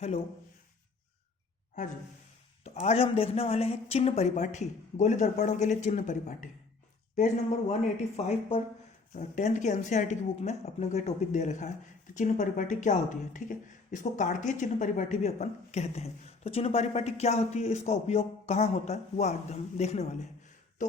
Hello. हाँ जी। तो आज हम देखने वाले हैं चिन्ह परिपाठी, गोली दर्पणों के लिए चिन्ह परिपाठी। पेज नंबर 185 पर 10th की एनसीईआरटी की बुक में अपने को ये टॉपिक दे रखा है कि चिन्ह परिपाठी क्या होती है। ठीक है, इसको कार्तीय चिन्ह परिपाठी भी अपन कहते हैं। तो चिन्ह परिपाठी क्या होती है, इसका उपयोग कहाँ होता है, वो आज हम देखने वाले हैं। तो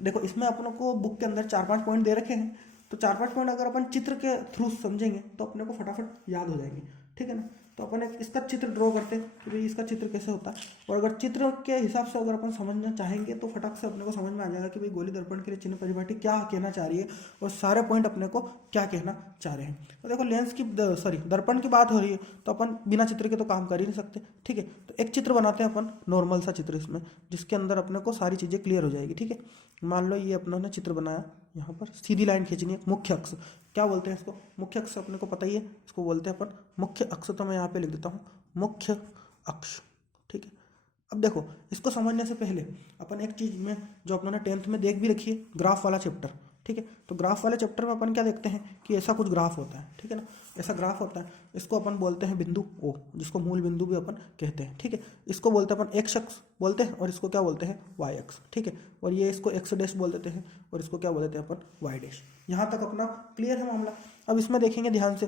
देखो, इसमें अपनों को बुक के अंदर 4-5 पॉइंट दे रखे हैं। तो 4-5 पॉइंट अगर अपन चित्र के थ्रू समझेंगे तो अपने को फटाफट याद हो जाएंगे। ठीक है ना। तो अपन एक इसका चित्र ड्रॉ करते हैं कि भाई इसका चित्र कैसे होता है, और अगर चित्र के हिसाब से अगर अपन समझना चाहेंगे तो फटाक से अपने को समझ में आ जाएगा कि भाई गोली दर्पण के लिए चिन्ह परिपाटी क्या कहना चाह रही है और सारे पॉइंट अपने को क्या कहना चाह रहे हैं। तो देखो, लेंस की सॉरी दर्पण की बात हो रही है तो अपन बिना चित्र के तो काम कर ही नहीं सकते। ठीक है, तो एक चित्र बनाते हैं अपन, नॉर्मल सा चित्र इसमें, जिसके अंदर अपने को सारी चीज़ें क्लियर हो जाएगी। ठीक है, मान लो ये अपनों ने चित्र बनाया, यहाँ पर सीधी लाइन खींचनी है, मुख्य अक्ष क्या बोलते हैं इसको, मुख्य अक्ष अपने को पता ही है, इसको बोलते हैं अपन मुख्य अक्ष। तो मैं यहाँ पे लिख देता हूँ मुख्य अक्ष। ठीक है, अब देखो, इसको समझने से पहले अपन एक चीज़ में जो अपनों ने 10th में देख भी रखी है, ग्राफ वाला चैप्टर। ठीक है, तो ग्राफ वाले चैप्टर में अपन क्या देखते हैं कि ऐसा कुछ ग्राफ होता है। ठीक है ना, ऐसा ग्राफ होता है, इसको अपन बोलते हैं बिंदु ओ, जिसको मूल बिंदु भी अपन कहते हैं। ठीक है, इसको बोलते हैं अपन एक्स अक्ष बोलते हैं, और इसको क्या बोलते हैं, वाई अक्ष। ठीक है, और ये इसको एक्स डैश बोल देते हैं, और इसको क्या बोल देते हैं अपन, वाई डैश। यहाँ तक अपना क्लियर है मामला। अब इसमें देखेंगे ध्यान से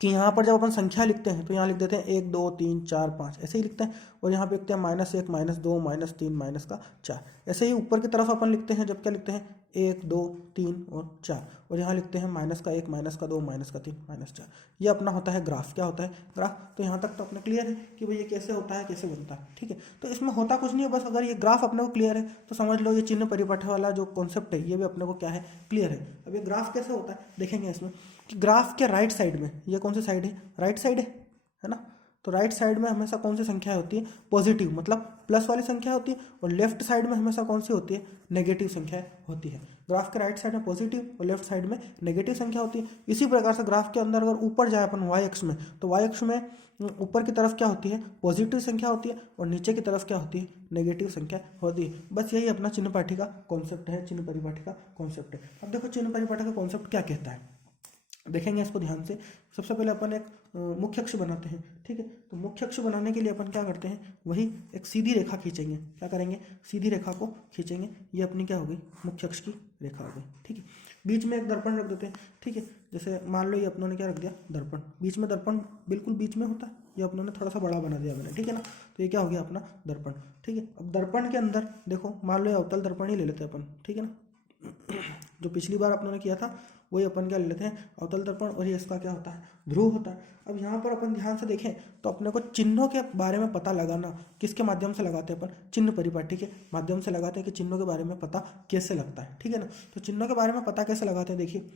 कि यहाँ पर जब अपन संख्या लिखते हैं तो यहाँ लिख देते हैं 1 2 3 4 5, ऐसे ही लिखते हैं। और यहाँ पे लिखते हैं -1 -2 -3 -4। ऐसे ही ऊपर की तरफ अपन लिखते हैं, जब क्या लिखते हैं 1 2 3 और 4। और यहाँ लिखते हैं -1 -2 -3 -4। ये अपना होता है ग्राफ। क्या होता है, ग्राफ। तो यहाँ तक तो अपने क्लियर है कि भाई ये कैसे होता है, कैसे बनता है। ठीक है, तो इसमें होता कुछ नहीं है, बस अगर ये ग्राफ अपने को क्लियर है तो समझ लो ये चिन्ह परिपाठी वाला जो कॉन्सेप्ट है ये भी अपने को क्या है, क्लियर है। अब ये ग्राफ कैसे होता है देखेंगे इसमें कि ग्राफ के राइट साइड में, ये कौन सी साइड है, राइट साइड है ना। तो राइट साइड में हमेशा कौन सी संख्या होती है, पॉजिटिव, मतलब प्लस वाली संख्या होती है। और लेफ्ट साइड में हमेशा कौन सी होती है, नेगेटिव संख्या होती है। ग्राफ के राइट साइड में पॉजिटिव और लेफ्ट साइड में नेगेटिव संख्या होती है। इसी प्रकार से ग्राफ के अंदर अगर ऊपर जाए अपन वाई अक्ष में, तो वाई अक्ष में ऊपर की तरफ क्या होती है, पॉजिटिव संख्या होती है, और नीचे की तरफ क्या होती है, नेगेटिव संख्या होती है। बस यही अपना चिन्ह पाठी का कॉन्सेप्ट है, चिन्ह परिपाठी का कॉन्सेप्ट है। अब देखो, चिन्ह परिपाठी का कॉन्सेप्ट क्या कहता है, देखेंगे इसको ध्यान से। सबसे पहले अपन एक मुख्य अक्ष बनाते हैं। ठीक है, तो मुख्य अक्ष बनाने के लिए अपन क्या करते हैं, वही एक सीधी रेखा खींचेंगे। क्या करेंगे, सीधी रेखा को खींचेंगे। ये अपनी क्या होगी, मुख्य अक्ष की रेखा हो गई। ठीक है, बीच में एक दर्पण रख देते हैं। ठीक है, जैसे मान लो ये अपनों ने क्या रख दिया, दर्पण। बीच में दर्पण बिल्कुल बीच में होता है, ये अपनों ने थोड़ा सा बड़ा बना दिया मैंने। ठीक है ना, तो ये क्या हो गया अपना दर्पण। ठीक है, अब दर्पण के अंदर देखो, मान लो ये अवतल दर्पण ही ले लेते हैं अपन। ठीक है ना, जो पिछली बार अपनों ने किया था वही अपन क्या ले लेते हैं, अवतल दर्पण। और ये इसका क्या होता है, ध्रुव होता है। अब यहाँ पर अपन ध्यान से देखें तो अपने को चिन्हों के बारे में पता लगाना, किसके माध्यम से लगाते हैं अपन, चिन्ह परिपाठी के माध्यम से लगाते हैं कि चिन्हों के बारे में पता कैसे लगता है। ठीक है ना, तो चिन्हों के बारे में पता कैसे लगाते हैं, देखिए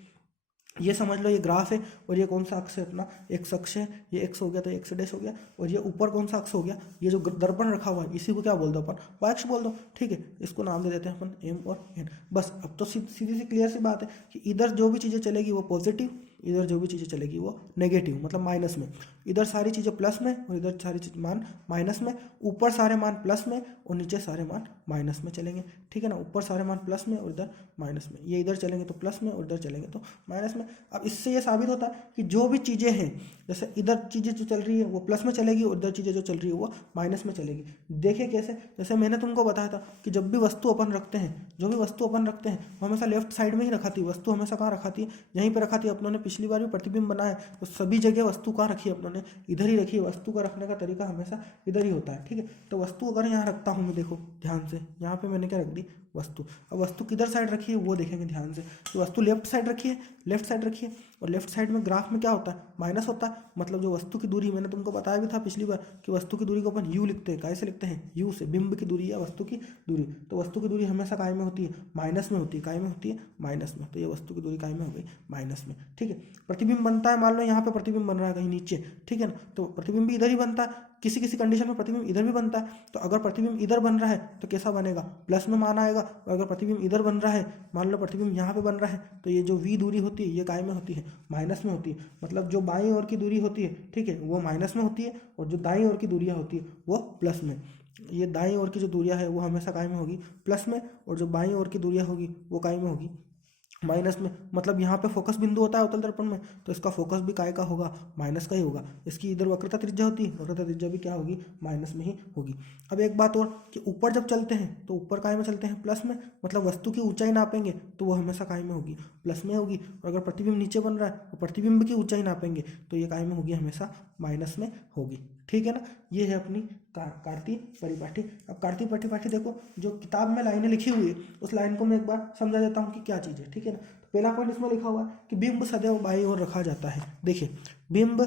ये समझ लो ये ग्राफ है, और ये कौन सा अक्ष है अपना, एक्स अक्ष है। ये एक्स हो गया तो एक्स डैश हो गया। और ये ऊपर कौन सा अक्ष हो गया, ये जो दर्पण रखा हुआ है इसी को क्या बोल दो अपन, वाई अक्ष बोल दो। ठीक है, इसको नाम दे देते हैं अपन एम और एन। बस अब तो सीधी सी क्लियर सी बात है कि इधर जो भी चीज़ें चलेगी वो पॉजिटिव, इधर जो भी चीज़ें चलेगी वो नेगेटिव, मतलब माइनस में। इधर सारी चीज़ें प्लस में और इधर सारी चीज मान माइनस में। ऊपर सारे मान प्लस में और नीचे सारे मान माइनस में चलेंगे। ठीक है ना, ऊपर सारे मान प्लस में और इधर माइनस में। ये इधर चलेंगे तो प्लस में और इधर चलेंगे तो माइनस में। अब इससे ये साबित होता है कि जो भी चीज़ें हैं, जैसे इधर चीज़ें जो चल रही है वो प्लस में चलेगी और इधर चीज़ें जो चल रही है वो माइनस में चलेगी। देखिए कैसे, जैसे मैंने तुमको बताया था कि जब भी वस्तु अपन रखते हैं, जो भी वस्तु अपन रखते हैं वो हमेशा लेफ्ट साइड में ही रखाती है। वस्तु हमेशा कहाँ रखाती है, यहीं पर रखाती है। अपनों ने पिछली बार भी प्रतिबिंब बनाया तो सभी जगह वस्तु कहाँ रखी है, अपनों ने इधर ही रखी है। वस्तु का रखने का तरीका हमेशा इधर ही होता है। ठीक है, तो वस्तु अगर यहाँ रखता हूँ मैं, देखो ध्यान से, यहाँ पे मैंने क्या रख दी, वस्तु। अब वस्तु किधर साइड रखी है वो देखेंगे ध्यान से। तो वस्तु लेफ्ट साइड रखी है, लेफ्ट साइड रखी है। और लेफ्ट साइड में ग्राफ में क्या होता है, माइनस होता है। मतलब जो वस्तु की दूरी, मैंने तुमको बताया भी था पिछली बार कि वस्तु की दूरी को अपन यू लिखते हैं। कैसे लिखते हैं, यू से, बिंब की दूरी या वस्तु की दूरी। तो वस्तु की दूरी हमेशा काय में होती है, माइनस में होती है। काय में होती है, माइनस में। तो ये वस्तु की दूरी काय में हो गई, माइनस में। ठीक है, प्रतिबिंब बनता है, मान लो यहाँ पे प्रतिबिंब बन रहा है कहीं नीचे। ठीक है ना, तो प्रतिबिंब भी इधर ही बनता है। किसी किसी कंडीशन में प्रतिबिंब इधर भी बनता है। तो अगर प्रतिबिंब इधर बन रहा है तो कैसा बनेगा, प्लस में मान आएगा। और अगर प्रतिबिंब इधर बन रहा है, मान लो प्रतिबिंब यहाँ पे बन रहा है, तो ये जो v दूरी होती है ये काय में होती है, माइनस में होती है। मतलब जो बाईं ओर की दूरी होती है, ठीक है, वो माइनस में होती है, और जो दाईं ओर की दूरियाँ होती है वो प्लस में। ये दाईं ओर की जो दूरियाँ है वो हमेशा काय में होगी, प्लस में। और जो बाईं ओर की दूरियाँ होगी वो काय में होगी, माइनस में, मतलब यहाँ पे फोकस बिंदु होता है अवतल दर्पण में, तो इसका फोकस भी काय का होगा, माइनस का ही होगा। इसकी इधर वक्रता त्रिज्या होती है, वक्रता त्रिज्या भी क्या होगी, माइनस में ही होगी। अब एक बात और कि ऊपर जब चलते हैं तो ऊपर काय में चलते हैं, प्लस में, मतलब वस्तु की ऊंचाई नापेंगे तो वो हमेशा काय में होगी, प्लस में होगी। और अगर प्रतिबिंब नीचे बन रहा है तो प्रतिबिंब की ऊंचाई नापेंगे तो ये काय में होगी, हमेशा माइनस में होगी। ठीक है ना, ये है अपनी कार्तीय परिपाटी। अब कार्तीय परिपाटी देखो, जो किताब में लाइनें लिखी हुई है उस लाइन को मैं एक बार समझा देता हूँ कि क्या चीज़ है। ठीक है ना, तो पहला पॉइंट इसमें लिखा हुआ है कि बिंब सदैव बाईं ओर रखा जाता है। देखिए, बिंब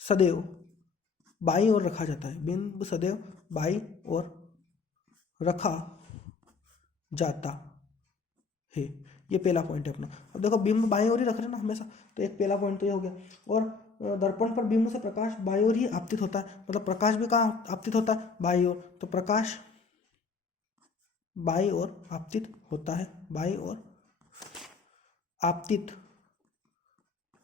सदैव बाईं ओर रखा जाता है, बिंब सदैव बाईं ओर रखा जाता है, ये पहला पॉइंट है अपना। अब देखो, बिंब बाईं ओर ही रख रहे हैं ना हमेशा, तो एक पहला पॉइंट तो ये हो गया। और दर्पण पर बिंब से प्रकाश बाईं ओर ही आपतित होता है, मतलब प्रकाश भी कहाँ आपतित होता है, बाईं ओर, तो प्रकाश बाईं ओर आपतित होता है, बाईं ओर आपतित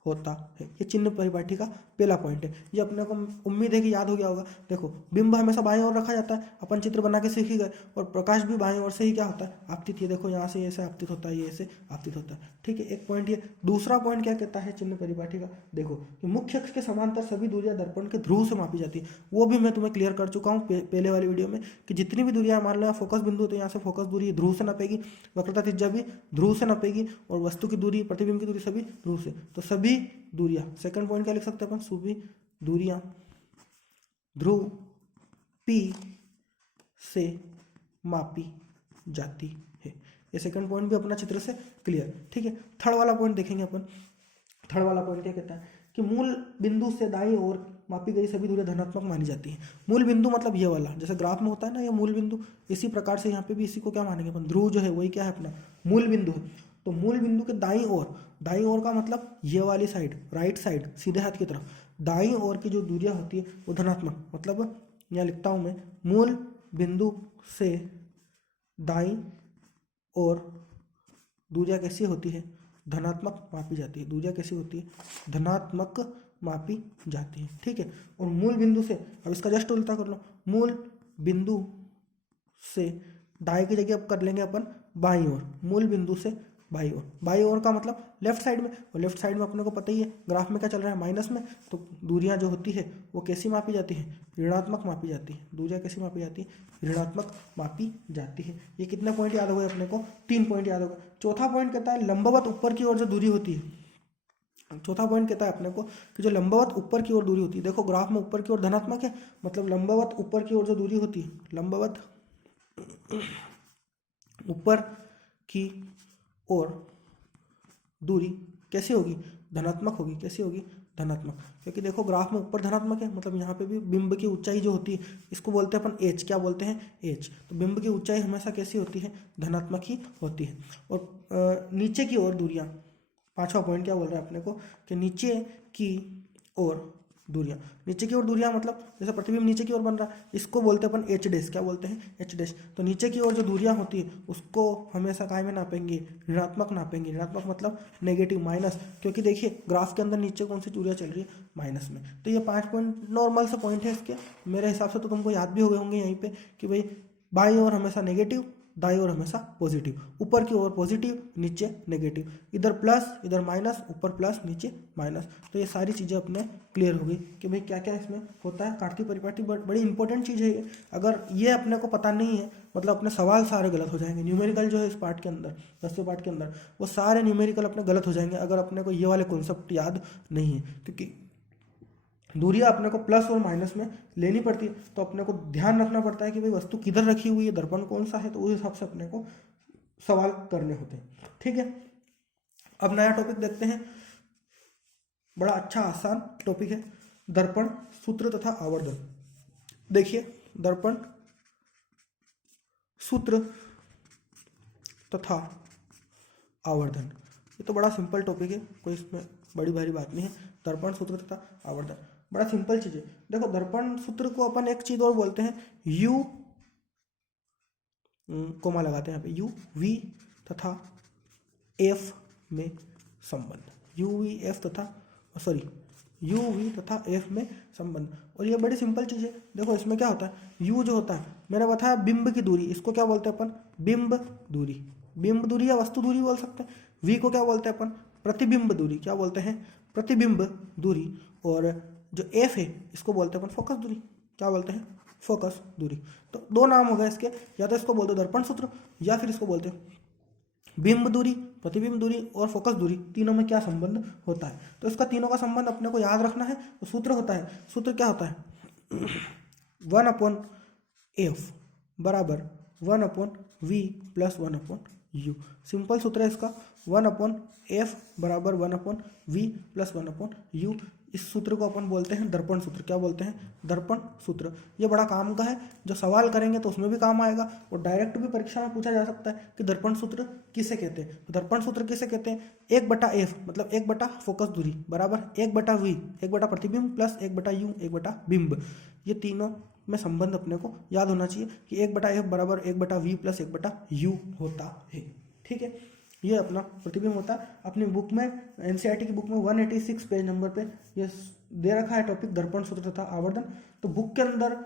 होता है। ये चिन्ह परिपाटी का पहला पॉइंट है, ये अपने को उम्मीद है कि याद हो गया होगा। देखो, बिंब हमेशा बाईं ओर रखा जाता है, अपन चित्र बना के सीख ही गए, और प्रकाश भी बाईं ओर से ही क्या होता है, आपतित। ये देखो, यहाँ से ऐसे आपतित होता है, ये ऐसे आपतित होता है। ठीक है, एक पॉइंट ये। दूसरा पॉइंट क्या कहता है चिन्ह परिपाटी का, देखो कि मुख्य अक्ष के समांतर सभी दूरियां दर्पण के ध्रुव से मापी जाती है। वो भी मैं तुम्हें क्लियर कर चुका हूँ पहले वाली वीडियो में, कि जितनी भी दूरियां, मान लो फोकस बिंदु, तो यहाँ से फोकस दूरी ध्रुव से नापेगी, वक्रता त्रिज्या भी ध्रुव से नापेगी, और वस्तु की दूरी, प्रतिबिंब की दूरी सभी ध्रुव से। तो सभी दूरियां, सेकंड पॉइंट क्या लिख सकते हैं अपन, सभी दूरियां ध्रुव P से मापी जाती है। ये सेकंड पॉइंट भी अपना चित्र से क्लियर। ठीक है, थर्ड वाला पॉइंट देखेंगे अपन। थर्ड वाला पॉइंट क्या कहता है कि मूल बिंदु से दाईं ओर मापी गई सभी दूरियां धनात्मक मानी जाती है। मूल बिंदु मतलब ये वाला, जैसे ग्राफ में होता है ना ये मूल बिंदु, इसी प्रकार से यहाँ पे भी इसी को क्या मानेंगे अपन, ध्रुव जो है वही क्या है अपना मूल बिंदु है। तो मूल बिंदु के दाईं ओर, दाईं ओर का मतलब ये वाली साइड, राइट साइड, सीधे हाथ की तरफ, दाईं ओर की जो दूरियां होती है वो धनात्मक, मतलब यहाँ लिखता हूँ मैं, मूल बिंदु से दाईं ओर दूरियां कैसी होती है, धनात्मक मापी जाती है। दूरियां कैसी होती है, धनात्मक मापी जाती है। ठीक है, और मूल बिंदु से, अब इसका जस्ट उल्टा कर लो, मूल बिंदु से दाएं की जगह अब कर लेंगे अपन बाईं ओर, मूल बिंदु से बाईं ओर। बाईं ओर का मतलब लेफ्ट साइड में, और लेफ्ट साइड में अपने को पता ही है ग्राफ में क्या चल रहा है, माइनस में, तो दूरियां जो होती है वो कैसी मापी जाती है, ऋणात्मक मापी जाती है। दूरियां कैसी मापी जाती है, ऋणात्मक मापी जाती है। ये कितने पॉइंट याद हो गए अपने को, 3 पॉइंट याद हो गए। चौथा पॉइंट कहता है लंबवत ऊपर की ओर जो दूरी होती है। चौथा पॉइंट कहता है अपने को कि जो लंबवत ऊपर की ओर दूरी होती है, देखो ग्राफ में ऊपर की ओर धनात्मक है, मतलब लंबवत ऊपर की ओर जो दूरी होती है, लंबवत ऊपर की ओर दूरी कैसी होगी, धनात्मक होगी। कैसी होगी, धनात्मक, क्योंकि देखो ग्राफ में ऊपर धनात्मक है, मतलब यहाँ पे भी बिंब की ऊंचाई जो होती है, इसको बोलते हैं अपन एच, क्या बोलते हैं, एच। तो बिंब की ऊंचाई हमेशा कैसी होती है, धनात्मक ही होती है। और नीचे की ओर दूरियां, पांचवा पॉइंट क्या बोल रहा है अपने को कि नीचे की ओर दूरियां, नीचे की ओर दूरियां मतलब जैसे प्रतिबिंब नीचे की ओर बन रहा है, इसको बोलते हैं अपन एच डैश, क्या बोलते हैं, एच डैश। तो नीचे की ओर जो दूरियां होती है उसको हमेशा काय में नापेंगे, ऋणात्मक नापेंगे। ऋणात्मक मतलब नेगेटिव, माइनस, क्योंकि देखिए ग्राफ के अंदर नीचे कौन सी दूरियां चल रही है, माइनस में। तो ये 5 पॉइंट नॉर्मल से पॉइंट है इसके, मेरे हिसाब से तो तुमको याद भी हो गए होंगे यहीं पे कि भाई बाईं ओर हमेशा नेगेटिव, दाईं ओर हमेशा पॉजिटिव, ऊपर की ओर पॉजिटिव, नीचे नेगेटिव, इधर प्लस इधर माइनस, ऊपर प्लस नीचे माइनस। तो ये सारी चीज़ें अपने क्लियर हो गई कि भाई क्या क्या इसमें होता है। कार्तीय परिपाटी बड़ी इंपॉर्टेंट चीज़ है ये, अगर ये अपने को पता नहीं है मतलब अपने सवाल सारे गलत हो जाएंगे। न्यूमेरिकल जो है इस पार्ट के अंदर, 10वें पार्ट के अंदर, वो सारे न्यूमेरिकल अपने गलत हो जाएंगे अगर अपने को ये वाले कॉन्सेप्ट याद नहीं है, क्योंकि दूरियां अपने को प्लस और माइनस में लेनी पड़ती है। तो अपने को ध्यान रखना पड़ता है कि भाई वस्तु किधर रखी हुई है, दर्पण कौन सा है, तो उस हिसाब से अपने को सवाल करने होते हैं। ठीक है, अब नया टॉपिक देखते हैं, बड़ा अच्छा आसान टॉपिक है, दर्पण सूत्र तथा आवर्धन। देखिए, दर्पण सूत्र तथा आवर्धन, ये तो बड़ा सिंपल टॉपिक है, कोई इसमें बड़ी भारी बात नहीं है। दर्पण सूत्र तथा आवर्धन बड़ा सिंपल चीज है। देखो, दर्पण सूत्र को अपन एक चीज और बोलते हैं, यू कोमा लगाते हैं यहाँ पे, यू वी तथा एफ में संबंध, यू वी एफ तथा सॉरी यू वी तथा एफ में संबंध। और ये बड़ी सिंपल चीज है। देखो इसमें क्या होता है, यू जो होता है मैंने बताया बिंब की दूरी, इसको क्या बोलते हैं अपन, बिंब दूरी। बिंब दूरी या वस्तु दूरी बोल सकते हैं। वी को क्या बोलते हैं अपन, प्रतिबिंब दूरी, क्या बोलते हैं, प्रतिबिंब दूरी। और जो एफ है इसको बोलते हैं अपन फोकस दूरी, क्या बोलते हैं, फोकस दूरी। तो दो नाम हो गए इसके, या तो इसको बोलते हैं दर्पण सूत्र, या फिर इसको बोलते हैं बिंब दूरी, प्रतिबिंब दूरी और फोकस दूरी, तीनों में क्या संबंध होता है। तो इसका तीनों का संबंध अपने को याद रखना है। तो सूत्र होता है, सूत्र क्या होता है, 1/f बराबर 1/v प्लस 1/u। सिंपल सूत्र है इसका, 1/f बराबर 1/v प्लस 1/u। इस सूत्र को अपन बोलते हैं दर्पण सूत्र, क्या बोलते हैं, दर्पण सूत्र। ये बड़ा काम का है, जो सवाल करेंगे तो उसमें भी काम आएगा, और डायरेक्ट भी परीक्षा में पूछा जा सकता है कि दर्पण सूत्र किसे कहते हैं। तो दर्पण सूत्र किसे कहते हैं, 1/f मतलब 1 फोकस दूरी बराबर 1/v, 1 प्रतिबिंब प्लस 1/u, 1 बिंब। ये तीनों में संबंध अपने को याद होना चाहिए कि 1/f बराबर 1/v प्लस 1/u होता है। ठीक है, ये अपना प्रतिबिंब होता है। अपनी बुक में, एनसीईआरटी की बुक में 186 पेज नंबर पे ये दे रखा है टॉपिक, दर्पण सूत्र तथा आवर्धन। तो बुक के अंदर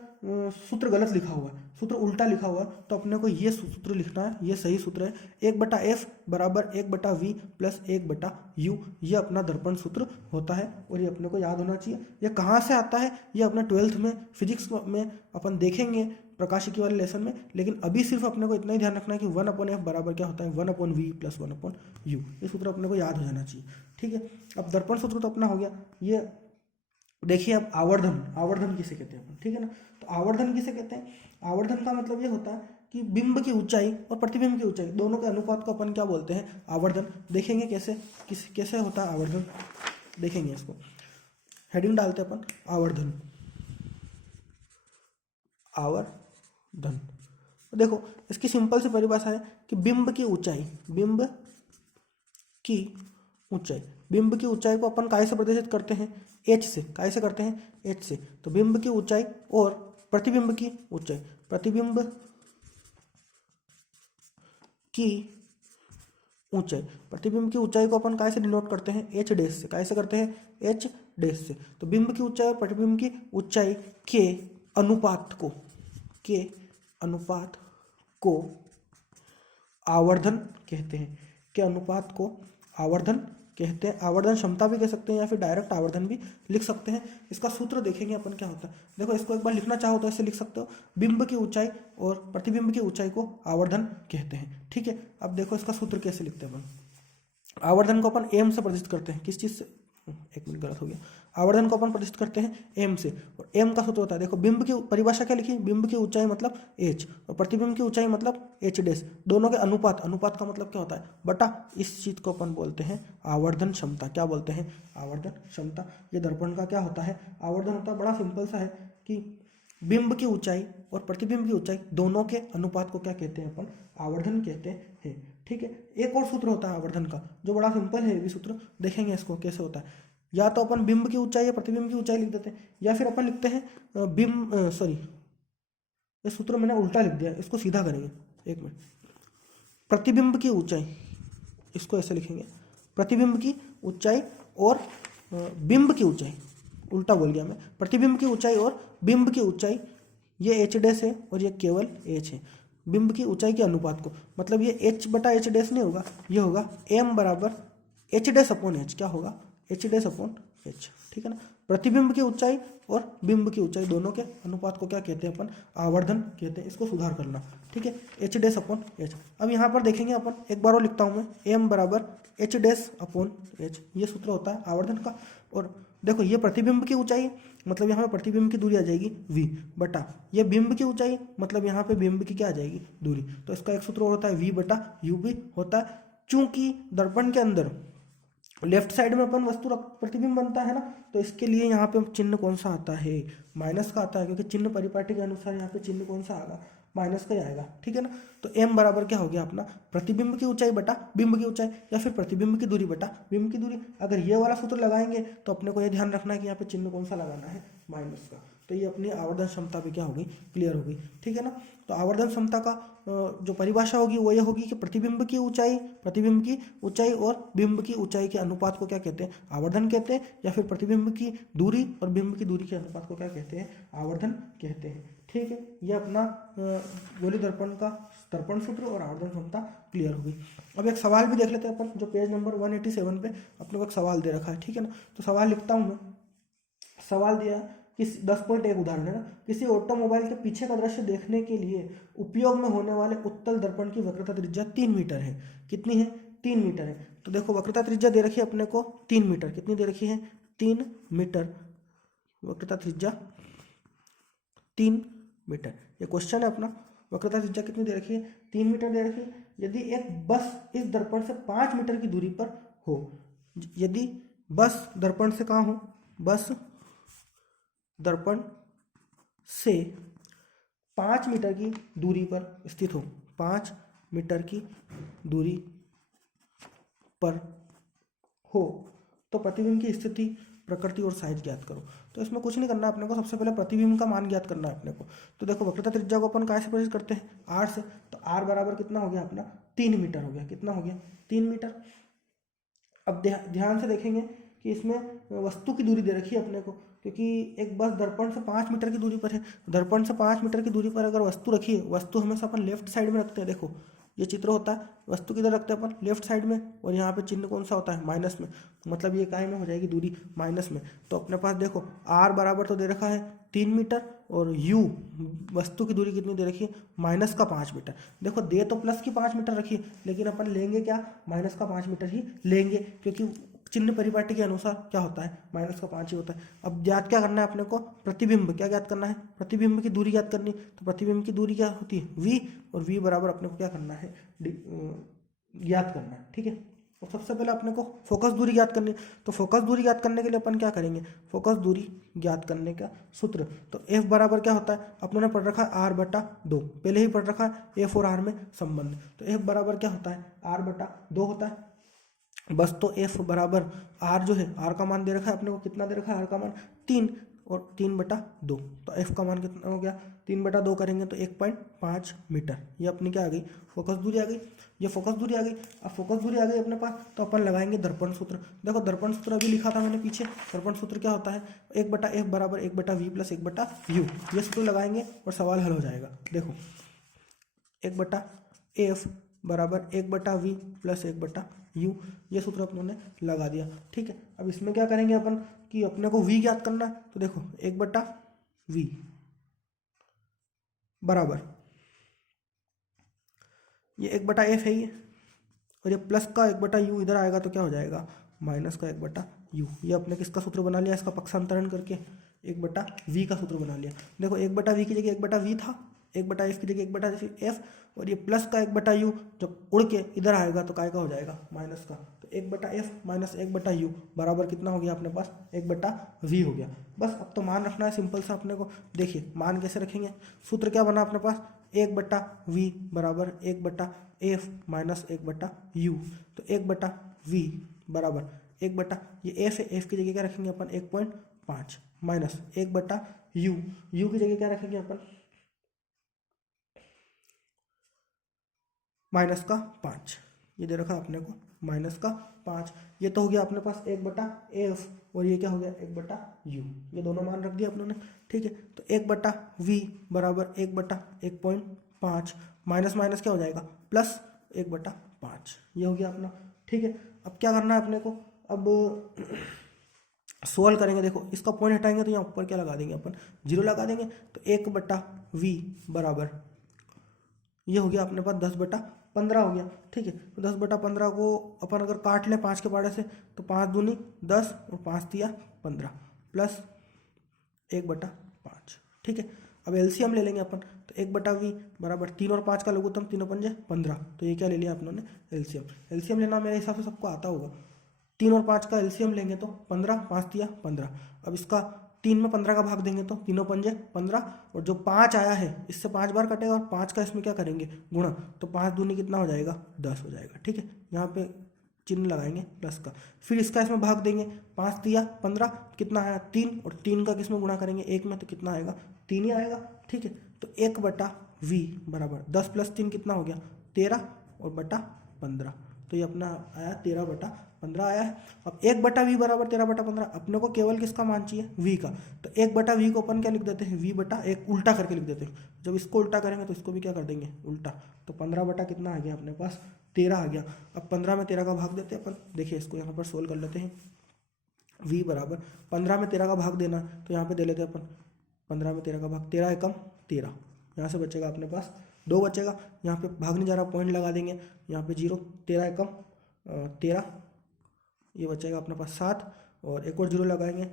सूत्र गलत लिखा हुआ है, सूत्र उल्टा लिखा हुआ है, तो अपने को ये सूत्र लिखना है, ये सही सूत्र है, 1/f बराबर 1/v प्लस 1/u। ये अपना दर्पण सूत्र होता है, और ये अपने को याद होना चाहिए। ये कहाँ से आता है, ये अपने 12th में फिजिक्स में अपन देखेंगे प्रकाशिकी वाले लेसन में। लेकिन अभी सिर्फ अपने को इतना ही ध्यान रखना है कि 1/f बराबर क्या होता है, 1/v प्लस 1/u। ये सूत्र अपने को याद हो जाना चाहिए। ठीक है, अब दर्पण सूत्र तो अपना हो गया। ये देखिए अब आवर्धन, आवर्धन किसे कहते हैं अपन, ठीक है ना। तो आवर्धन किसे कहते हैं, आवर्धन का मतलब ये होता है कि बिंब की ऊंचाई और प्रतिबिंब की ऊंचाई दोनों के अनुपात को अपन क्या बोलते हैं, आवर्धन। देखेंगे कैसे, कैसे होता है आवर्धन, देखेंगे इसको। हेडिंग डालते हैं अपन, आवर्धन, आवर्धन। देखो इसकी सिंपल सी परिभाषा है कि बिंब की ऊंचाई, बिंब की ऊंचाई, बिंब की ऊंचाई को अपन काय से प्रदर्शित करते हैं, एच से। काय से करते हैं, एच से। तो बिंब की ऊंचाई और प्रतिबिंब की ऊंचाई, प्रतिबिंब की ऊंचाई, प्रतिबिंब की ऊंचाई को अपन काय से डिनोट करते हैं, एच डैश से। काय से करते हैं, एच डैश से। तो बिंब की ऊंचाई और प्रतिबिंब की ऊंचाई के अनुपात को, के अनुपात को आवर्धन कहते हैं, के अनुपात को आवर्धन कहते हैं। आवर्धन क्षमता भी कह सकते हैं, या फिर डायरेक्ट आवर्धन भी लिख सकते हैं। इसका सूत्र देखेंगे अपन क्या होता है। देखो इसको एक बार लिखना चाहो तो ऐसे लिख सकते हो, बिंब की ऊंचाई और प्रतिबिंब की ऊंचाई को आवर्धन कहते हैं। ठीक है, अब देखो इसका सूत्र कैसे लिखते हैं अपन। आवर्धन को अपन एम से प्रदर्शित करते हैं, किस चीज से, एक मिनट गलत हो गया। आवर्धन को अपन प्रदर्शित करते हैं एम से, और एम का सूत्र होता है, देखो बिंब की परिभाषा क्या लिखी, बिंब की ऊंचाई मतलब एच, और प्रतिबिंब की ऊंचाई मतलब एच डैश। दोनों के अनुपात, अनुपात का मतलब क्या होता है, बटा। इस चीज को अपन बोलते हैं आवर्धन क्षमता। क्या बोलते हैं, आवर्धन क्षमता। ये दर्पण का क्या होता है, आवर्धन होता है। बड़ा सिंपल सा है कि बिंब की ऊंचाई और प्रतिबिंब की ऊंचाई दोनों के अनुपात को क्या कहते हैं अपन, आवर्धन कहते हैं। ठीक है, एक और सूत्र होता है आवर्धन का, जो बड़ा सिंपल है, भी सूत्र देखेंगे इसको कैसे होता है। या तो अपन बिंब की ऊंचाई या प्रतिबिंब की ऊंचाई लिख देते हैं, या फिर अपन लिखते हैं बिंब, सॉरी ये सूत्र मैंने उल्टा लिख दिया, इसको सीधा करेंगे, एक मिनट। प्रतिबिंब की ऊंचाई, इसको ऐसे लिखेंगे, प्रतिबिंब की ऊंचाई और बिंब की ऊंचाई, उल्टा बोल गया मैं। प्रतिबिंब की ऊंचाई और बिंब की ऊंचाई, ये एच डैश है और ये केवल एच है। बिंब की ऊंचाई के अनुपात को, मतलब ये एच बटा एच डैश नहीं होगा, ये होगा एम बराबर एच डैश अपॉन एच। क्या होगा, एच डैश अपॉन एच। ठीक है ना। प्रतिबिंब की ऊंचाई और बिंब की ऊंचाई दोनों के अनुपात को क्या कहते हैं अपन, आवर्धन कहते हैं। इसको सुधार करना, ठीक है, एच डैश अपॉन एच। अब यहाँ पर देखेंगे अपन, एक बार और लिखता हूँ मैं, एम बराबर एच डैश अपॉन एच। ये सूत्र होता है आवर्धन का। और देखो ये प्रतिबिंब की ऊंचाई, मतलब यहाँ पे प्रतिबिंब की दूरी आ जाएगी v बटा, ये बिंब की ऊंचाई मतलब यहाँ पे बिंब की क्या आ जाएगी, दूरी। तो इसका एक सूत्र होता है v बटा u भी होता है। चूंकि दर्पण के अंदर लेफ्ट साइड में अपन वस्तु प्रतिबिंब बनता है ना, तो इसके लिए यहाँ पे चिन्ह कौन सा आता है, माइनस का आता है, क्योंकि चिन्ह परिपाटी के अनुसार यहाँ पे चिन्ह कौन सा आएगा, माइनस का ही आएगा। ठीक है ना। तो m बराबर क्या हो गया अपना, प्रतिबिंब की ऊंचाई बटा बिंब की ऊंचाई, या फिर प्रतिबिंब की दूरी बटा बिंब की दूरी। अगर ये वाला सूत्र लगाएंगे तो अपने को ये ध्यान रखना है कि यहाँ पे चिन्ह कौन सा लगाना है, माइनस का। तो ये अपनी आवर्धन क्षमता भी क्या होगी, क्लियर होगी। ठीक है ना। तो आवर्धन क्षमता का जो परिभाषा होगी वो ये होगी कि प्रतिबिंब की ऊंचाई और बिंब की ऊंचाई के अनुपात को क्या कहते हैं, आवर्धन कहते हैं। या फिर प्रतिबिंब की दूरी और बिंब की दूरी के अनुपात को क्या कहते हैं, आवर्धन कहते हैं। ठीक है, ये अपना गोली दर्पण का दर्पण सूत्र और आवर्धन क्षमता क्लियर होगी। अब एक सवाल भी देख लेते हैं अपन, जो पेज नंबर 187 पे अपने को एक सवाल दे रखा है, ठीक है ना। तो सवाल लिखता हूँ मैं। सवाल दिया कि 10.1 उदाहरण है ना, किसी ऑटोमोबाइल के पीछे का दृश्य देखने के लिए उपयोग में होने वाले उत्तल दर्पण की वक्रता त्रिज्या 3 मीटर है। कितनी है? 3 मीटर है। तो देखो वक्रता त्रिज्या दे रखी है अपने को 3 मीटर। कितनी दे रखी है? 3 मीटर। वक्रता त्रिज्या 3 मीटर। ये क्वेश्चन है अपना। वक्रता त्रिज्या कितनी दे रखी है? 3 मीटर दे रखी है। यदि एक बस इस दर्पण से 5 मीटर की दूरी पर हो, यदि बस दर्पण से कहाँ हो? बस दर्पण से 5 मीटर की दूरी पर स्थित हो, 5 मीटर की दूरी पर हो, तो प्रतिबिंब की स्थिति, प्रकृति और साइज ज्ञात करो। तो इसमें कुछ नहीं करना है अपने को, सबसे पहले प्रतिबिंब का मान ज्ञात करना है अपने को। तो देखो वक्रता त्रिज्या को अपन कैसे प्रदर्शित करते हैं? r से। तो r बराबर कितना हो गया अपना? 3 मीटर हो गया। कितना हो गया? 3 मीटर। अब ध्यान से देखेंगे कि इसमें वस्तु की दूरी दे रखी है अपने को, क्योंकि एक बस दर्पण से 5 मीटर की दूरी पर है। दर्पण से 5 मीटर की दूरी पर अगर वस्तु रखी है, वस्तु हमेशा अपन लेफ्ट साइड में रखते हैं। देखो ये चित्र होता है, वस्तु किधर रखते हैं अपन? लेफ्ट साइड में। और यहाँ पे चिन्ह कौन सा होता है? माइनस में। मतलब ये काय में हो जाएगी दूरी? माइनस में। तो अपने पास देखो r बराबर तो दे रखा है 3 मीटर, और u वस्तु की दूरी कितनी दे रखी है? माइनस का 5 मीटर। देखो दे तो प्लस की 5 मीटर रखी है, लेकिन अपन लेंगे क्या? माइनस का 5 मीटर ही लेंगे, क्योंकि चिन्ह परिपाटी के अनुसार क्या होता है? माइनस का 5 ही होता है। अब ज्ञात क्या करना है अपने को? प्रतिबिंब। क्या ज्ञात करना है? प्रतिबिंब की दूरी ज्ञात करनी है। तो प्रतिबिंब की दूरी क्या होती है? v, और v बराबर अपने को क्या करना है? ज्ञात करना है, ठीक है। और सबसे पहले अपने को फोकस दूरी ज्ञात करनी है। तो फोकस दूरी ज्ञात करने के लिए अपन क्या करेंगे? फोकस दूरी ज्ञात करने का सूत्र, तो f बराबर क्या होता है? अपनों ने पढ़ रखा है r/2, पहले ही पढ़ रखा है f और r में संबंध। तो f बराबर क्या होता है? r/2 होता है। बस तो f बराबर r जो है, r का मान दे रखा है अपने को, कितना दे रखा है? r का मान 3, और 3/2। तो f का मान कितना हो गया? 3/2 करेंगे तो 1.5 मीटर। ये अपनी क्या आ गई? फोकस दूरी आ गई। ये फोकस दूरी आ गई। अब फोकस दूरी आ गई अपने पास, तो अपन लगाएंगे दर्पण सूत्र। देखो दर्पण सूत्र अभी लिखा था मैंने पीछे। दर्पण सूत्र क्या होता है? 1/f बराबर 1/v प्लस 1/u। ये सूत्र लगाएंगे और सवाल हल हो जाएगा। देखो 1/f बराबर 1/v प्लस 1/u, ये सूत्र अपनों ने लगा दिया, ठीक है। अब इसमें क्या करेंगे अपन कि अपने को v ज्ञात करना है। तो देखो 1/v बराबर, ये 1/f है ये, और ये प्लस का 1/u इधर आएगा तो क्या हो जाएगा? माइनस का 1/u। ये अपने किसका सूत्र बना लिया? इसका पक्षांतरण करके 1/v का सूत्र बना लिया। देखो 1/v की जगह 1/v था, 1/f की जगह 1/f, और ये प्लस का 1/u जब उड़ के इधर आएगा तो काय का हो जाएगा? माइनस का। तो 1/f माइनस 1/u बराबर कितना हो गया अपने पास? 1/v हो गया। बस अब तो मान रखना है सिंपल सा अपने को। देखिए मान कैसे रखेंगे? सूत्र क्या बना अपने पास? 1/v बराबर 1/f माइनस 1/u। तो 1/v बराबर 1 ये f है, f की जगह क्या रखेंगे अपन? 1.5 माइनस 1/u, u की जगह क्या रखेंगे अपन? माइनस का 5। ये दे रखा अपने को माइनस का 5। ये तो हो गया अपने पास 1/f, और ये क्या हो गया? 1/u। ये दोनों मान रख दिया अपनों ने, ठीक है। तो 1/v बराबर 1/1.5 माइनस माइनस क्या हो जाएगा? प्लस 1/5। ये हो गया अपना, ठीक है। अब क्या करना है अपने को? अब सोल्व करेंगे। देखो इसका पॉइंट हटाएंगे तो यहाँ ऊपर क्या लगा देंगे अपन? 0 लगा देंगे। तो 1/v बराबर ये हो गया अपने पास 10/15 हो गया, ठीक है। तो 10/15 को अपन अगर काट लें 5 के पाड़े से, तो 5 दूनी 10 और 5 दिया 15 प्लस 1/5, ठीक है। अब एलसीएम ले लेंगे अपन। तो 1/v बराबर 3 और 5 का लघुत्तम, 3 और 5 15। तो ये क्या ले लिया अपनों ने? एलसीएम। एलसीएम लेना मेरे हिसाब से सबको आता होगा। 3 और 5 का एलसीएम लेंगे तो 15, 5 दिया 15। अब इसका 3 में 15 का भाग देंगे तो 3 और 5 15, और जो 5 आया है इससे 5 बार कटेगा, और 5 का इसमें क्या करेंगे? गुणा। तो 5 दूनी कितना हो जाएगा? 10 हो जाएगा, ठीक है। यहाँ पे चिन्ह लगाएंगे प्लस का। फिर इसका इसमें भाग देंगे, 5 दिया 15, कितना आया? 3, और 3 का किसमें गुणा करेंगे? 1 में, तो कितना आएगा? 3 ही आएगा, ठीक है। तो 1/v बराबर 10 + 3 कितना हो गया? 13, और बटा 15। तो ये अपना आया 13/15। 15 आया है। अब 1/v बराबर 13/15, अपने को केवल किसका मान चाहिए, v का। तो 1/v को अपन क्या लिख देते हैं, v/1 उल्टा करके लिख देते हैं। जब इसको उल्टा करेंगे तो इसको भी क्या कर देंगे, उल्टा। तो 15 कितना आ गया अपने पास, 13 आ गया। अब 15 में 13 का भाग देते हैं अपन। देखिए इसको यहाँ पर सोल्व कर लेते हैं। v बराबर 15 में 13 का भाग देना, तो यहाँ पे दे लेते हैं अपन 15 में 13 का भाग, 13 एकम 13, यहाँ से बचेगा अपने पास 2 बचेगा। यहाँ पे भाग नहीं जा रहा, पॉइंट लगा देंगे, यहाँ पे 0, 13 एकम 13, ये बचेगा अपने पास 7, और एक और 0 लगाएंगे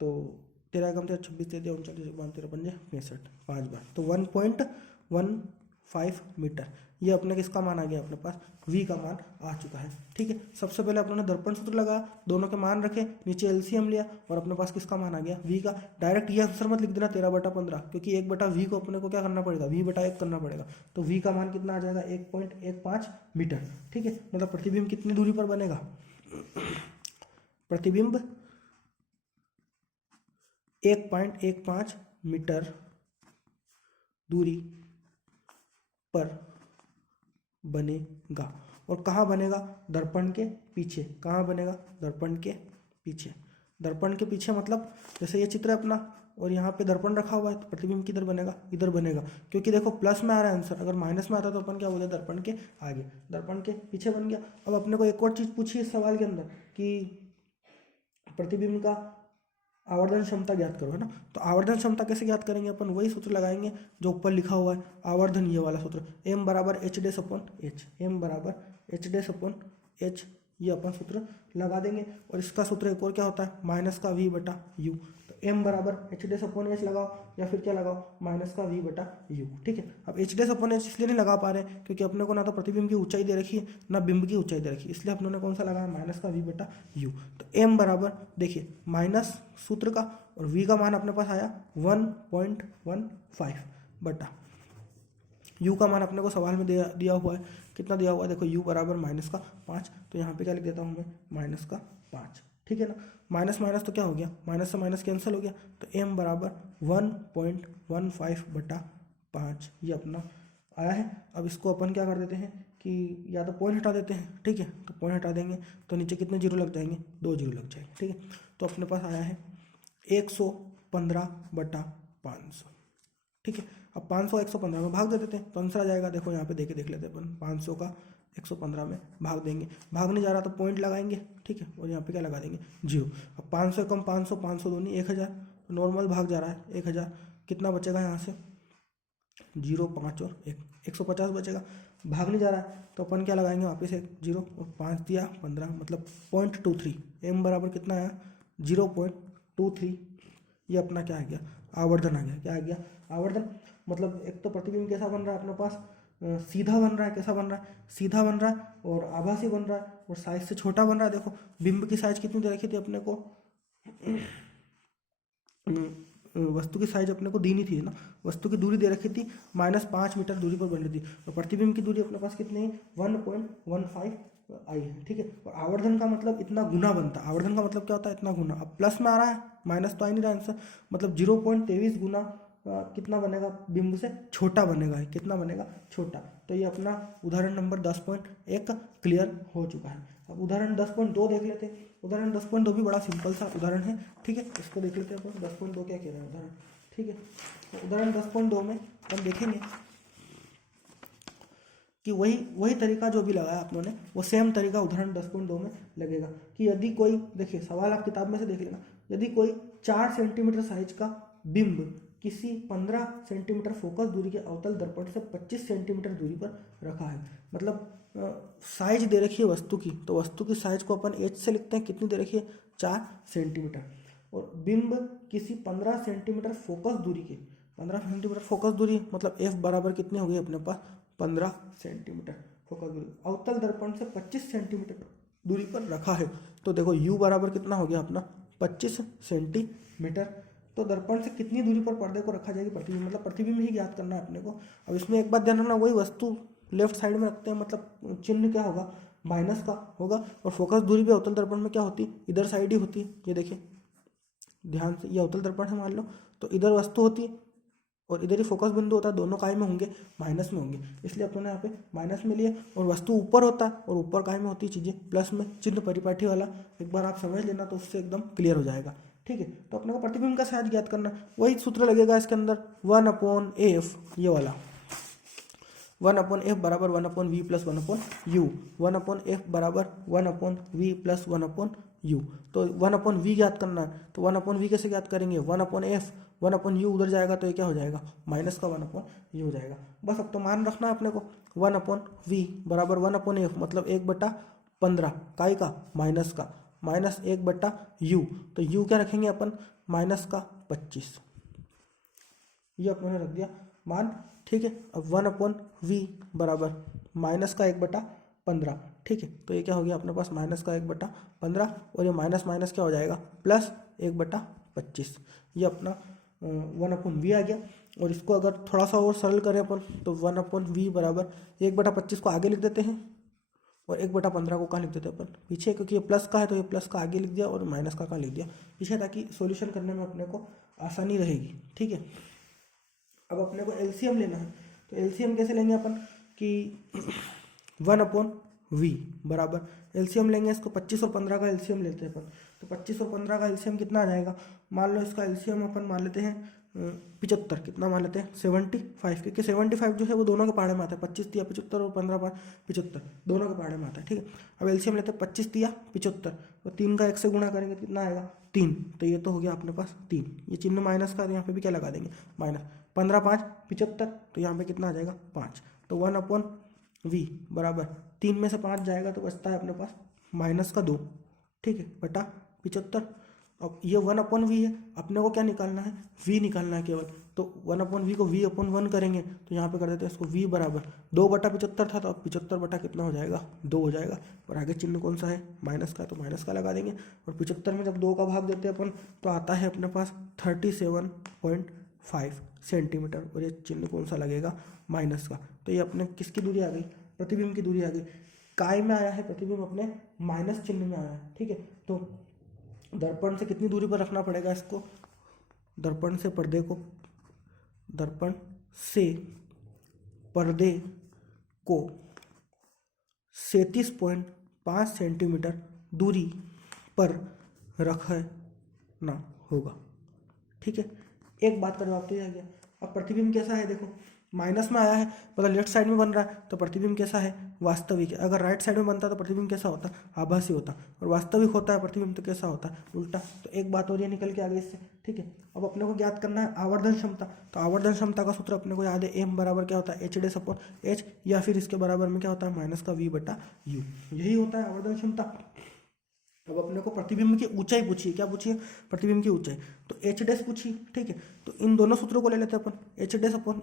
तो 13 एकम 13, 26, 33, 39, 13, 5 65, 5 बार, तो 1.15 मीटर। ये अपने किसका मान आ गया अपने पास, v का मान आ चुका है। ठीक है, सबसे पहले अपने दर्पण सूत्र लगाया, दोनों के मान रखे, नीचे एलसीएम लिया और अपने पास किसका मान आ गया, v का। डायरेक्ट ये आंसर मत लिख देना 13/15, क्योंकि 1/v को अपने को क्या करना पड़ेगा, v/1 करना पड़ेगा। तो v का मान कितना आ जाएगा, 1.15 मीटर। ठीक है, मतलब प्रतिबिंब कितनी दूरी पर बनेगा, प्रतिबिंब 1.15 मीटर दूरी पर बनेगा। और कहाँ बनेगा, दर्पण के पीछे। कहाँ बनेगा, दर्पण के पीछे। दर्पण के पीछे मतलब जैसे ये चित्र है अपना, और यहाँ पे दर्पण रखा हुआ है, तो प्रतिबिंब किधर बनेगा, इधर बनेगा। क्योंकि देखो प्लस में आ रहा है आंसर, अगर माइनस में आता तो अपन क्या बोलते, दर्पण के आगे। दर्पण के पीछे बन गया। अब अपने को एक और चीज़ पूछी इस सवाल के अंदर कि प्रतिबिंब का आवर्धन क्षमता ज्ञात करो, है ना। तो आवर्धन क्षमता कैसे ज्ञात करेंगे अपन, वही सूत्र लगाएंगे जो ऊपर लिखा हुआ है, आवर्धन, ये वाला सूत्र, m बराबर h/h, m बराबर h/h, ये अपन सूत्र लगा देंगे। और इसका सूत्र एक और क्या होता है, माइनस का v/u। तो m बराबर h/h लगाओ, या फिर क्या लगाओ, माइनस का v/u। ठीक है, अब h/h इसलिए नहीं लगा पा रहे क्योंकि अपने को ना तो प्रतिबिंब की ऊंचाई दे रखी है, ना बिंब की ऊंचाई दे रखी है, इसलिए अपने ने कौन सा लगाया, माइनस का v/u। तो m बराबर देखिए माइनस सूत्र का, और v का मान अपने पास आया 1.15 बटा u का मान अपने को सवाल में दिया हुआ है, कितना दिया हुआ है, देखो u बराबर -5, तो यहाँ पे क्या लिख देता हूँ मैं, -5। ठीक है ना, माइनस माइनस तो क्या हो गया, माइनस से माइनस कैंसिल हो गया। तो m बराबर 1.15/5, ये अपना आया है। अब इसको अपन क्या कर देते हैं कि या तो पॉइंट हटा देते हैं। ठीक है, तो पॉइंट हटा देंगे तो नीचे कितने जीरो लग जाएंगे, 2 जीरो लग जाएंगे। ठीक है, तो अपने पास आया है 115/500। ठीक है, अब 500 115 में भाग दे देते हैं तो आंसर आ जाएगा। देखो यहाँ पे देख लेते हैं अपन, 500 का 115 में भाग देंगे, भाग नहीं जा रहा तो पॉइंट लगाएंगे। ठीक है, और यहाँ पे क्या लगा देंगे, 0। अब 500 कम 500, 500 दूनी 1000, नॉर्मल भाग जा रहा है 1000, कितना बचेगा यहाँ से, 0, 5 और 1, 150 बचेगा। भाग नहीं जा रहा है तो अपन क्या लगाएंगे, वापस 1 0 और 5 दिया 15, मतलब 0.23। m बराबर कितना आया, 0.23। ये अपना क्या आ गया, आवर्धन आ गया। क्या आ गया, आवर्धन। मतलब एक तो प्रतिबिंब कैसा बन रहा है अपने पास, सीधा बन रहा है, कैसा बन रहा है, सीधा बन रहा है, और आभासी बन रहा है, और साइज से छोटा बन रहा है। देखो बिंब की साइज कितनी दे रखी थी अपने को, वस्तु की साइज अपने को दी नहीं थी ना, वस्तु की दूरी दे रखी थी -5 मीटर दूरी पर बन रही थी, और प्रतिबिंब की दूरी अपने पास कितनी है, 1.15 आई है। ठीक है, और आवर्धन का मतलब इतना गुना बनता है। आवर्धन का मतलब क्या होता है, इतना गुना। अब प्लस में आ रहा है, माइनस तो आ नहीं रहा आंसर, मतलब 0.23 गुना कितना बनेगा, बिंब से छोटा बनेगा। कितना बनेगा, छोटा। तो ये अपना उदाहरण नंबर 10.1 क्लियर हो चुका है। अब उदाहरण 10.2 देख लेते हैं। उदाहरण 10.2 भी बड़ा सिंपल सा उदाहरण है। ठीक है, इसको देख लेते हैं अपन, 10.2 क्या कह रहा है उदाहरण। ठीक है, तो उदाहरण 10.2 में हम देखेंगे कि वही तरीका जो भी लगाया आप लोगों ने, वो सेम तरीका उदाहरण 10.2 में लगेगा। कि यदि कोई, देखिए सवाल आप किताब में से देख लेना, यदि कोई 4 सेंटीमीटर साइज का बिंब किसी 15 सेंटीमीटर फोकस दूरी के अवतल दर्पण से 25 सेंटीमीटर दूरी पर रखा है। मतलब साइज दे रखी है वस्तु की, तो वस्तु की साइज को अपन h से लिखते हैं, कितनी दे रखी है, 4 सेंटीमीटर। और बिंब किसी 15 सेंटीमीटर फोकस दूरी के, 15 सेंटीमीटर फोकस दूरी, मतलब f बराबर कितनी हो गई अपने पास, 15 सेंटीमीटर फोकस दूरी, अवतल दर्पण से 25 सेंटीमीटर दूरी पर रखा है। तो देखो u बराबर कितना हो गया अपना, 25 सेंटीमीटर। तो दर्पण से कितनी दूरी पर पर्दे को रखा जाएगी, प्रतिबिंब, मतलब प्रतिबिंब ही ज्ञात करना है अपने को। अब इसमें एक बात ध्यान रखना, वही वस्तु लेफ्ट साइड में रखते हैं, मतलब चिन्ह क्या होगा, माइनस का होगा। और फोकस दूरी भी अवतल दर्पण में क्या होती है, इधर साइड ही होती है। ये देखिए ध्यान से, ये अवतल दर्पण है मान लो, तो इधर वस्तु होती है, और इधर ही फोकस बिंदु होता है, दोनों काय में होंगे, माइनस में होंगे, इसलिए अपने यहाँ पे माइनस में लिए। और वस्तु ऊपर होता है और ऊपर काय में होती है चीज़ें प्लस में, चिन्ह परिपाठी वाला एक बार आप समझ लेना तो उससे एकदम क्लियर हो जाएगा। ठीक है, तो अपने को प्रतिबिंब का सहज ज्ञात करना, वही सूत्र लगेगा इसके अंदर 1/f, ये वाला 1/f बराबर 1/v प्लस 1/u, 1/f बराबर 1/v प्लस 1/u। तो 1/v ज्ञात करना है, तो 1/v कैसे ज्ञात करेंगे, 1/f 1/u उधर जाएगा तो ये क्या हो जाएगा, माइनस का 1/u हो जाएगा। बस अब तो मान रखना है अपने को 1/v बराबर 1/f मतलब 1/15 काय का, माइनस का, माइनस 1/u, तो u क्या रखेंगे अपन, माइनस का 25, ये अपने रख दिया मान। ठीक है, अब 1/v बराबर माइनस का 1/15। ठीक है, तो ये क्या हो गया अपने पास, माइनस का 1/15 और ये माइनस माइनस क्या हो जाएगा, प्लस 1/25, ये अपना 1/v आ गया। और इसको अगर थोड़ा सा और सरल करें अपन तो 1/v बराबर 1/25 को आगे लिख देते हैं और 1/15 को कहाँ लिख देते हैं अपन, पीछे, क्योंकि ये प्लस का है तो ये प्लस का आगे लिख दिया और माइनस का कहाँ लिख दिया, पीछे, ताकि सॉल्यूशन करने में अपने को आसानी रहेगी। ठीक है, अब अपने को एलसीएम लेना है, तो एलसीएम कैसे लेंगे अपन कि 1/v बराबर एलसीएम लेंगे, इसको 25 और 15 का एलसीएम लेते हैं अपन, तो 25 और 15 का एलसीएम कितना आ जाएगा, मान लो इसका एलसीएम अपन मान लेते हैं 75, कितना मान लेते हैं 75, क्योंकि 75 जो है वो दोनों के पहाड़े में आता है, 25 दिया 75 और 15 75 दोनों के पहाड़े में आता है। ठीक है, अब एलसीएम लेते हैं 25 दिया 75, तो 3 का 1 से गुणा करेंगे कितना आएगा 3, तो ये तो हो गया अपने पास 3, ये चिन्ह माइनस का, तो यहाँ पे भी क्या लगा देंगे माइनस, 15 5 75, तो यहाँ पे कितना आ जाएगा 5, तो 1/v बराबर 3 में से 5 जाएगा तो बचता है अपने पास माइनस का 2। ठीक है, बटा 75। अब ये 1/v है, अपने को क्या निकालना है, v निकालना है केवल, तो 1/v को v/1 करेंगे, तो यहाँ पे कर देते हैं इसको v बराबर 2/75 था, तो अब 75 बटा कितना हो जाएगा 2 हो जाएगा, और आगे चिन्ह कौन सा है माइनस का, तो माइनस का लगा देंगे। और 75 में जब 2 का भाग देते हैं अपन तो आता है अपने पास 37.5 सेंटीमीटर, और ये चिन्ह कौन सा लगेगा माइनस का, तो ये अपने किसकी दूरी आ गई, प्रतिबिंब की दूरी आ गई। काय में आया है प्रतिबिंब, अपने माइनस चिन्ह में आया है। ठीक है, तो दर्पण से कितनी दूरी पर रखना पड़ेगा इसको, दर्पण से पर्दे को, दर्पण से पर्दे को 37.5 सेंटीमीटर दूरी पर रखना होगा। ठीक है, एक बात का जवाब तो ये आ गया। अब प्रतिबिंब कैसा है देखो, माइनस में आया है मतलब लेफ्ट साइड में बन रहा है, तो प्रतिबिंब कैसा है, वास्तविक है। अगर राइट साइड में बनता तो प्रतिबिंब कैसा होता, आभासी होता, और वास्तविक होता है प्रतिबिंब तो कैसा होता है, उल्टा। तो एक बात और ये निकल के आ गई इससे। ठीक है, अब अपने को ज्ञात करना है आवर्धन क्षमता, तो आवर्धन क्षमता का सूत्र अपने को याद है, m बराबर क्या होता है h/h, या फिर इसके बराबर में क्या होता है माइनस का v/u, यही होता है आवर्धन क्षमता। अब अपने को प्रतिबिंब की ऊंचाई पूछी है, क्या पूछी है, प्रतिबिंब की ऊंचाई, तो h' पूछी। ठीक है, तो इन दोनों सूत्रों को ले लेते हैं अपन,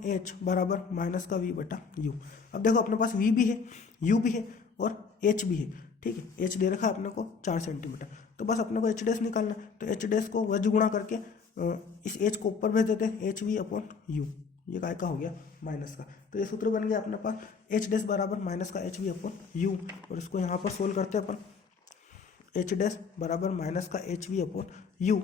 h' बराबर माइनस का v/u। अब देखो अपने पास v भी है, u भी है और h भी है। ठीक है, h दे रखा है अपने को 4 सेंटीमीटर, तो बस अपने को h' निकालना है, तो h' को वज्र गुणा करके इस h को ऊपर भेज देते हैं, hv/u, ये काय का हो गया माइनस का, तो ये सूत्र बन गया अपने पास h' बराबर माइनस का hv/u। और इसको यहाँ पर सोल्व करते हैं अपन, h' बराबर माइनस का hv/u,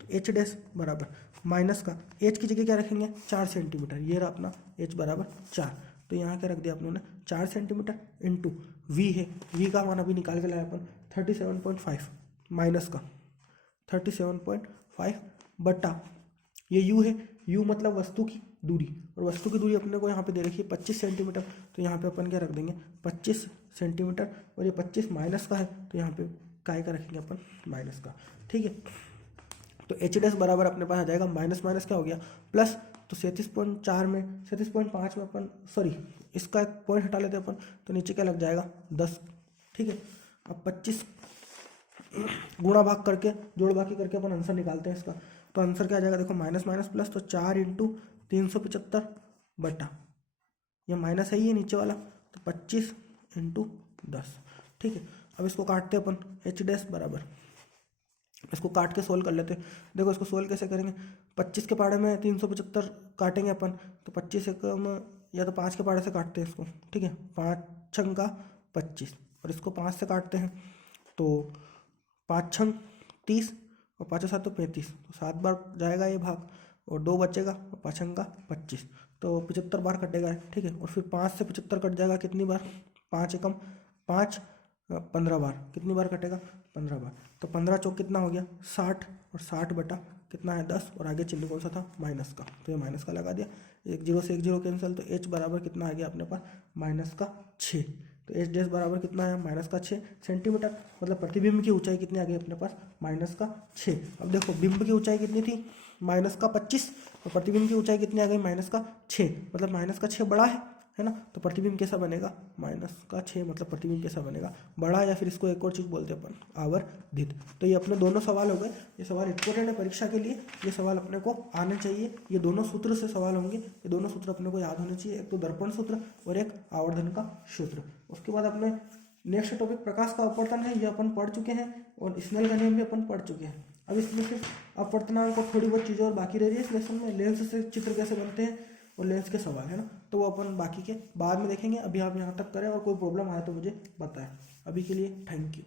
तो h' बराबर माइनस का h की जगह क्या रखेंगे 4 सेंटीमीटर, ये रहा अपना h बराबर 4, तो यहाँ क्या रख दिया अपने 4 सेंटीमीटर इंटू v है, v का मान अभी निकाल के लाया अपन 37.5 माइनस का 37.5 बटा ये u है, u मतलब वस्तु की दूरी, और वस्तु की दूरी अपने को यहाँ पे दे रखी है 25 सेंटीमीटर, तो यहाँ पे अपन क्या रख देंगे 25 सेंटीमीटर, और ये 25 माइनस का है तो यहाँ पे काय का रखेंगे अपन माइनस का। ठीक है, तो h' बराबर अपने पास आ जाएगा माइनस माइनस क्या हो गया प्लस, तो 37.4 में 37.5 में अपन सॉरी इसका एक पॉइंट हटा लेते हैं अपन, तो नीचे क्या लग जाएगा 10। ठीक है, अब 25 गुणा भाग करके जोड़ बाकी करके अपन आंसर निकालते हैं इसका, तो आंसर क्या आ जाएगा देखो माइनस माइनस प्लस, तो 4 × 375 बटा ये माइनस है ही है नीचे वाला, तो 25 × 10। ठीक है, अब इसको काटते हैं अपन, h' बराबर इसको काट के सोल्व कर लेते हैं। देखो इसको सोल्व कैसे करेंगे, 25 के पहाड़े में 375 काटेंगे अपन, तो 25 से कम या तो 5 के पहाड़े से काटते हैं इसको। ठीक है, 5 छंग का 25, और इसको 5 से काटते हैं तो 5 छंग 30 और 5 7 तो 35, तो 7 बार जाएगा ये भाग, और 2 बचेगा, 5×25 तो 75 बार कटेगा, ठीक है। और फिर 5 से 75 कट जाएगा कितनी बार, 5 एकम 5, 15 बार, कितनी बार कटेगा, 15 बार। तो 15 चौक कितना हो गया, 60, और 60 बटा कितना है, 10, और आगे चिन्ह कौन सा था, माइनस का, तो ये माइनस का लगा दिया। 1 0 से 1 0 कैंसिल, तो h बराबर कितना आ गया अपने पास, -6। तो h डैश बराबर कितना है, -6 सेंटीमीटर। मतलब प्रतिबिंब की ऊंचाई कितनी आ गई अपने पास, -6। अब देखो बिंब की ऊंचाई कितनी थी, -25, और प्रतिबिंब की ऊंचाई कितनी आ गई, -6। मतलब -6 बड़ा है ना, तो प्रतिबिंब कैसा बनेगा, -6, मतलब प्रतिबिंब कैसा बनेगा, बड़ा, या फिर इसको एक और चीज़ बोलते हैं अपन, आवर्धित। तो ये अपने दोनों सवाल हो गए। ये सवाल इंपॉर्टेंट है परीक्षा के लिए, ये सवाल अपने को आने चाहिए। ये दोनों सूत्र से सवाल होंगे, ये दोनों सूत्र अपने को याद होने चाहिए, एक तो दर्पण सूत्र और एक आवर्धन का सूत्र। उसके बाद अपने नेक्स्ट टॉपिक प्रकाश का अपवर्तन है, ये अपन पढ़ चुके हैं, और स्नेल का नियम भी अपन पढ़ चुके हैं। अब इसमें सिर्फ अपवर्तनांक को थोड़ी बहुत चीज़ें और बाकी रह रही है इस लेसन में। लेंस से चित्र कैसे बनते हैं और लेंस के सवाल है ना, तो वो अपन बाकी के बाद में देखेंगे। अभी आप यहाँ तक करें और कोई प्रॉब्लम आए तो मुझे बताएं। अभी के लिए थैंक यू।